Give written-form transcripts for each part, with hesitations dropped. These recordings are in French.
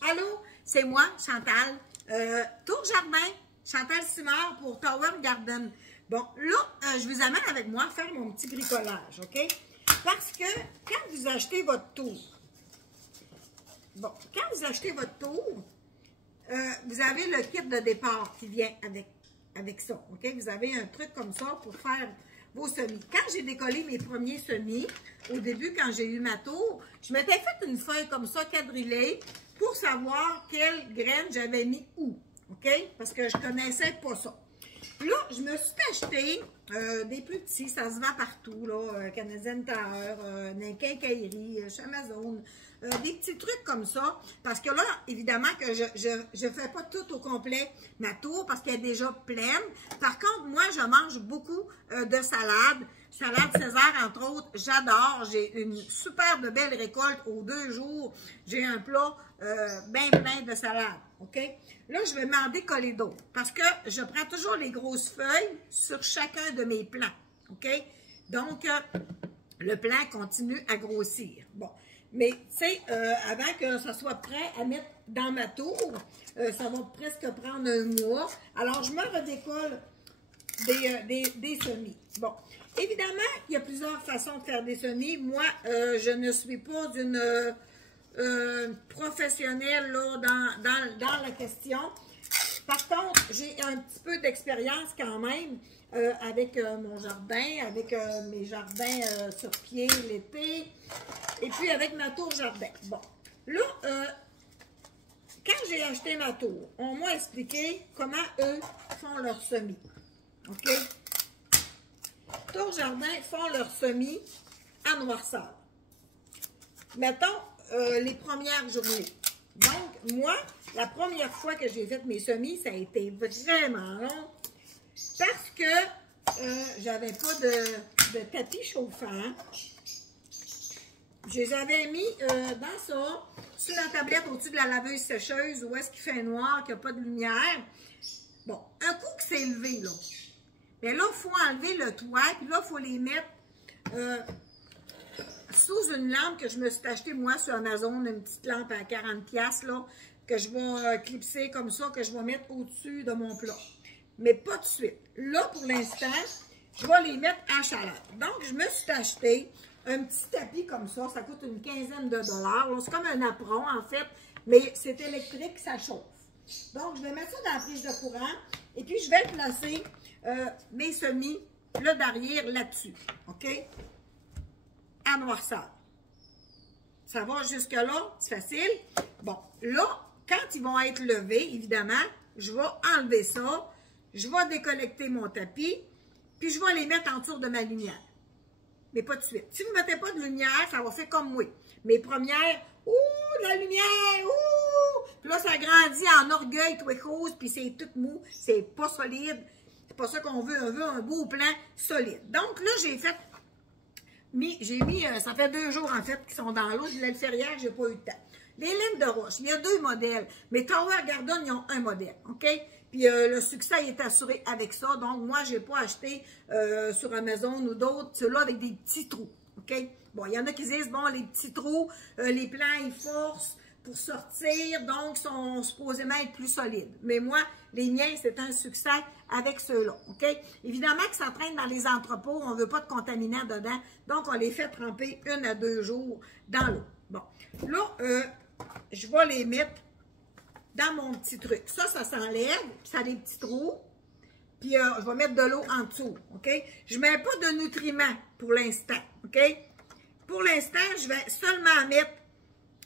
Allô, c'est moi, Chantal. Tour Jardin, Chantal Simard pour Tower Garden. Bon, là, je vous amène avec moi faire mon petit bricolage, OK? Parce que quand vous achetez votre tour, vous avez le kit de départ qui vient avec ça, OK? Vous avez un truc comme ça pour faire vos semis. Quand j'ai décollé mes premiers semis, au début, quand j'ai eu ma tour, je m'étais fait une feuille comme ça, quadrillée, pour savoir quelles graines j'avais mis où, OK? Parce que je ne connaissais pas ça. Là, je me suis acheté des plus petits, ça se vend partout, là, Canadian Tower, dans les quincailleries, chez Amazon, des petits trucs comme ça. Parce que là, évidemment que je ne fais pas tout au complet ma tour parce qu'elle est déjà pleine. Par contre, moi, je mange beaucoup de salade. Salade César, entre autres, j'adore. J'ai une super de belle récolte aux 2 jours. J'ai un plat bien plein de salade, OK? Là, je vais m'en décoller d'autres parce que je prends toujours les grosses feuilles sur chacun de mes plants, OK? Donc, le plant continue à grossir. Bon, mais tu sais, avant que ça soit prêt à mettre dans ma tour, ça va presque prendre un mois. Alors, je me redécolle des semis. Bon, évidemment, il y a plusieurs façons de faire des semis. Moi, je ne suis pas une professionnelle là, dans la question. Par contre, j'ai un petit peu d'expérience quand même avec mon jardin, avec mes jardins sur pied l'été, et puis avec ma tour jardin. Bon, là, quand j'ai acheté ma tour, on m'a expliqué comment eux font leur semis. OK? Tour Jardin font leur semis en noirceur. Mettons les premières journées. Donc, moi, la première fois que j'ai fait mes semis, ça a été vraiment long parce que j'avais pas de tapis chauffant. Je les avais mis dans ça, sur la tablette au-dessus de la laveuse sécheuse où est-ce qu'il fait noir, qu'il n'y a pas de lumière. Bon, un coup que c'est levé, là. Mais là, il faut enlever le toit, puis là, il faut les mettre sous une lampe que je me suis acheté moi, sur Amazon, une petite lampe à 40$, là, que je vais clipser comme ça, que je vais mettre au-dessus de mon plat. Mais pas tout de suite. Là, pour l'instant, je vais les mettre en chaleur. Donc, je me suis acheté un petit tapis comme ça coûte une quinzaine de dollars. C'est comme un apron, en fait, mais c'est électrique, ça chauffe. Donc, je vais mettre ça dans la prise de courant, et puis je vais placer mes semis, là, derrière, là-dessus, OK? En noirceur. Ça va jusque-là, c'est facile. Bon, là, quand ils vont être levés, évidemment, je vais enlever ça, je vais déconnecter mon tapis, puis je vais les mettre en dessous de ma lumière. Mais pas de suite. Si vous ne mettez pas de lumière, ça va faire comme moi. Mes premières, ouh, de la lumière, ouh! Puis là, ça grandit en orgueil, tout est rose, puis c'est tout mou, c'est pas solide. C'est pas ça qu'on veut, on veut un beau plan solide. Donc là, j'ai mis, ça fait 2 jours en fait, qui sont dans l'eau. Je voulais le faire hier, j'ai pas eu le temps. Les laines de roche, il y a 2 modèles. Mais Tower Garden, ils ont un modèle, OK? Puis le succès est assuré avec ça. Donc, moi, je n'ai pas acheté sur Amazon ou d'autres, ceux-là avec des petits trous, OK? Bon, il y en a qui disent, bon, les petits trous, les plants, ils forcent pour sortir, donc sont supposément être plus solides. Mais moi, les miens, c'est un succès avec ceux-là, OK? Évidemment que ça traîne dans les entrepôts, on ne veut pas de contaminants dedans, donc on les fait tremper 1 à 2 jours dans l'eau. Bon, là, je vais les mettre dans mon petit truc. Ça s'enlève, puis ça a des petits trous, puis je vais mettre de l'eau en dessous, OK? Je ne mets pas de nutriments pour l'instant, OK? Pour l'instant, je vais seulement mettre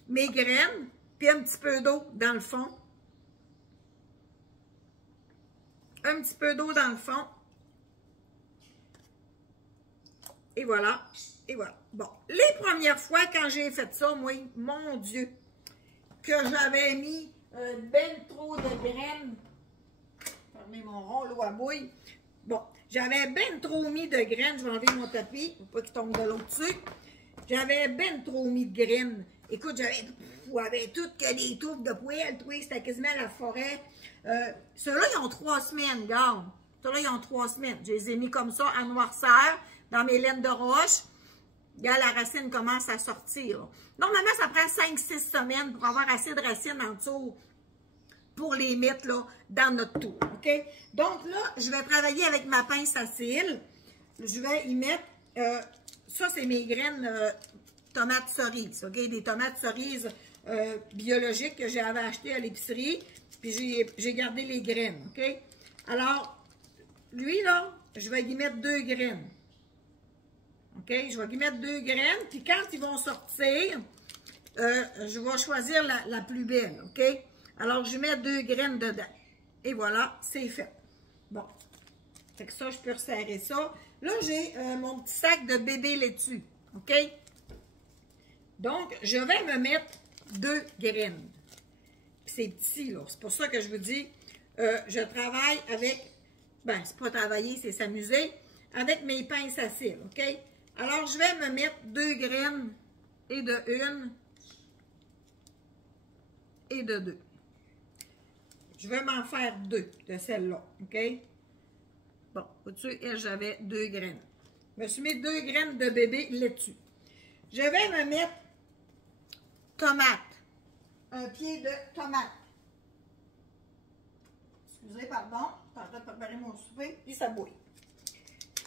mes graines, puis un petit peu d'eau dans le fond. Un petit peu d'eau dans le fond. Et voilà. Et voilà. Bon, les premières fois, quand j'ai fait ça, moi, mon Dieu, que j'avais mis ben trop de graines. Fermez mon rond, l'eau à bouille. Bon, j'avais ben trop mis de graines. Je vais enlever mon tapis pour pas qu'il tombe de l'eau dessus. J'avais ben trop mis de graines. Écoute, j'avais toutes que des touffes de poêle, c'était quasiment la forêt. Ceux-là, ils ont 3 semaines, regarde. Ceux-là, ils ont 3 semaines. Je les ai mis comme ça, en noirceur, dans mes laines de roche. Là, la racine commence à sortir. Là. Normalement, ça prend 5-6 semaines pour avoir assez de racines en dessous pour les mettre là, dans notre tour. OK? Donc là, je vais travailler avec ma pince à cils. Je vais y mettre, ça c'est mes graines tomates cerises. OK? Des tomates cerises biologiques que j'avais achetées à l'épicerie. Puis j'ai gardé les graines. OK? Alors, lui là, je vais y mettre 2 graines. OK? Je vais y mettre 2 graines. Puis quand ils vont sortir, je vais choisir la plus belle. OK? Alors, je mets 2 graines dedans. Et voilà, c'est fait. Bon. Fait que ça, je peux resserrer ça. Là, j'ai mon petit sac de bébé laitue. OK? Donc, je vais me mettre 2 graines. Puis c'est petit, là. C'est pour ça que je vous dis, je travaille avec... Ben, c'est pas travailler, c'est s'amuser. Avec mes pinces à cils. OK? Alors, je vais me mettre 2 graines et de 1 et de 2. Je vais m'en faire 2 de celle-là, OK? Bon, au-dessus, j'avais 2 graines. Je me suis mis 2 graines de bébé laitue. Je vais me mettre tomate. Un pied de tomate. Excusez, pardon. Je suis en train de préparer mon souper, puis ça bouille.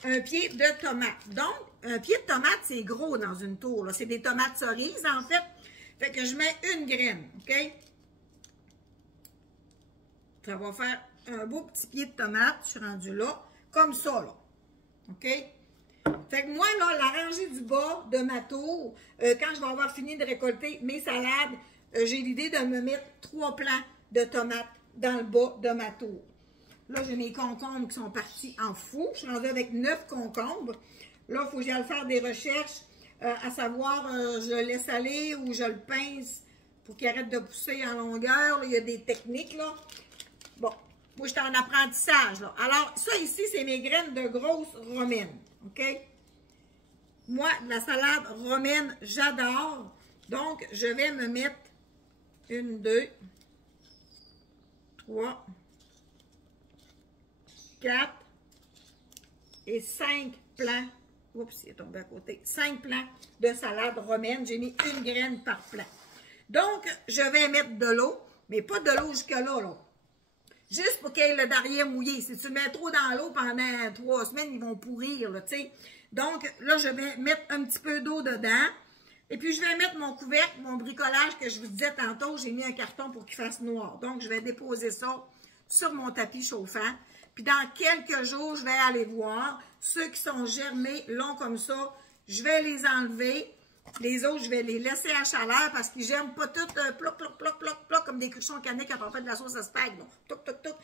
Un pied de tomate. Donc, un pied de tomate, c'est gros dans une tour. C'est des tomates cerises, en fait. Fait que je mets 1 graine, OK? Ça va faire un beau petit pied de tomate. Je suis rendue là. Comme ça, là. OK? Fait que moi, là, la rangée du bas de ma tour, quand je vais avoir fini de récolter mes salades, j'ai l'idée de me mettre 3 plants de tomates dans le bas de ma tour. Là, j'ai mes concombres qui sont partis en fou. Je suis rendue avec 9 concombres. Là, il faut que j'aille faire des recherches, à savoir, je le laisse aller ou je le pince pour qu'il arrête de pousser en longueur. Là, il y a des techniques, là. Bon, moi, j'étais en apprentissage, là. Alors, ça ici, c'est mes graines de grosses romaines, OK? Moi, la salade romaine, j'adore. Donc, je vais me mettre 1, 2, 3, 4 et 5 plants. Oups, il est tombé à côté. 5 plants de salade romaine. J'ai mis 1 graine par plant. Donc, je vais mettre de l'eau, mais pas de l'eau jusque-là, là. Juste pour qu'il y ait le derrière mouillé. Si tu le mets trop dans l'eau pendant 3 semaines, ils vont pourrir, là, tu sais. Donc, là, je vais mettre un petit peu d'eau dedans. Et puis, je vais mettre mon couvercle, mon bricolage que je vous disais tantôt. J'ai mis un carton pour qu'il fasse noir. Donc, je vais déposer ça sur mon tapis chauffant. Puis, dans quelques jours, je vais aller voir. Ceux qui sont germés, longs comme ça, je vais les enlever. Les autres, je vais les laisser à chaleur parce qu'ils germent pas tout ploc, ploc, ploc, ploc, ploc, comme des cruchons canets quand on fait de la sauce à spag. Toc, toc, toc.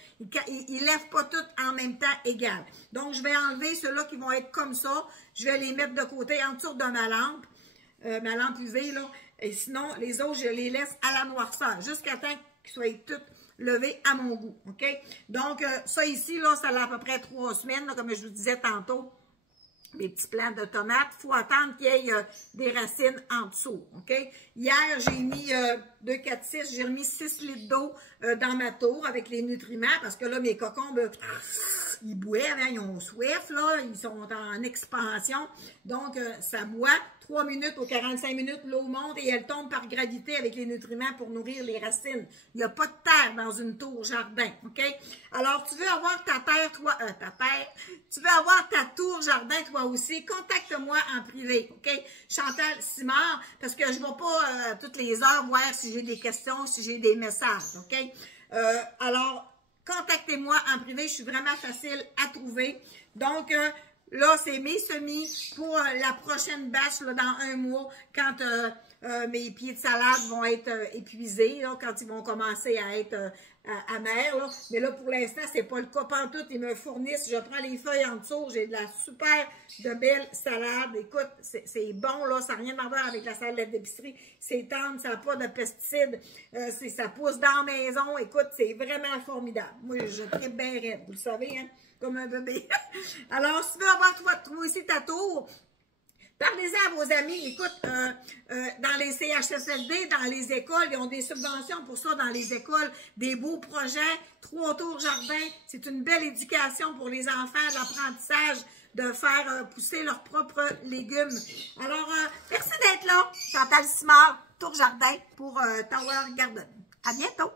Ils lèvent pas tout en même temps égal. Donc, je vais enlever ceux-là qui vont être comme ça. Je vais les mettre de côté en dessous de ma lampe UV, là. Et sinon, les autres, je les laisse à la noirceur jusqu'à temps qu'ils soient tous levés à mon goût. OK? Donc, ça ici, là, ça a à peu près 3 semaines, là, comme je vous disais tantôt. Mes petits plants de tomates, il faut attendre qu'il y ait des racines en dessous, OK? Hier, j'ai mis 2, 4, 6, j'ai remis 6 litres d'eau dans ma tour avec les nutriments parce que là, mes cocombes, ils boivent, hein, ils ont soif, là, ils sont en expansion. Donc, ça boit. 3 minutes aux 45 minutes, l'eau monte et elle tombe par gravité avec les nutriments pour nourrir les racines. Il n'y a pas de terre dans une tour jardin, OK? Alors, tu veux avoir ta terre, toi, tu veux avoir ta tour jardin, toi aussi, contacte-moi en privé, OK? Chantal Simard, parce que je ne vais pas toutes les heures voir si j'ai des questions, si j'ai des messages, OK? Alors, contactez-moi en privé, je suis vraiment facile à trouver. Donc, là, c'est mes semis pour la prochaine batch là, dans 1 mois, quand mes pieds de salade vont être épuisés, là, quand ils vont commencer à être amers. Là. Mais là, pour l'instant, c'est pas le cas pantoute. Ils me fournissent, je prends les feuilles en dessous, j'ai de la super de belle salade. Écoute, c'est bon, là, ça n'a rien à voir avec la salade d'épicerie. C'est tendre, ça n'a pas de pesticides, ça pousse dans la maison. Écoute, c'est vraiment formidable. Moi, je tripe bien raide, vous le savez, hein? Comme un bébé. Alors, si tu veux avoir toi aussi ta tour, parlez-en à vos amis. Écoute, dans les CHSLD, dans les écoles, ils ont des subventions pour ça dans les écoles, des beaux projets, 3 tours jardin. C'est une belle éducation pour les enfants, l'apprentissage de faire pousser leurs propres légumes. Alors, merci d'être là. Chantal Simard, Tour Jardin pour Tower Garden. À bientôt!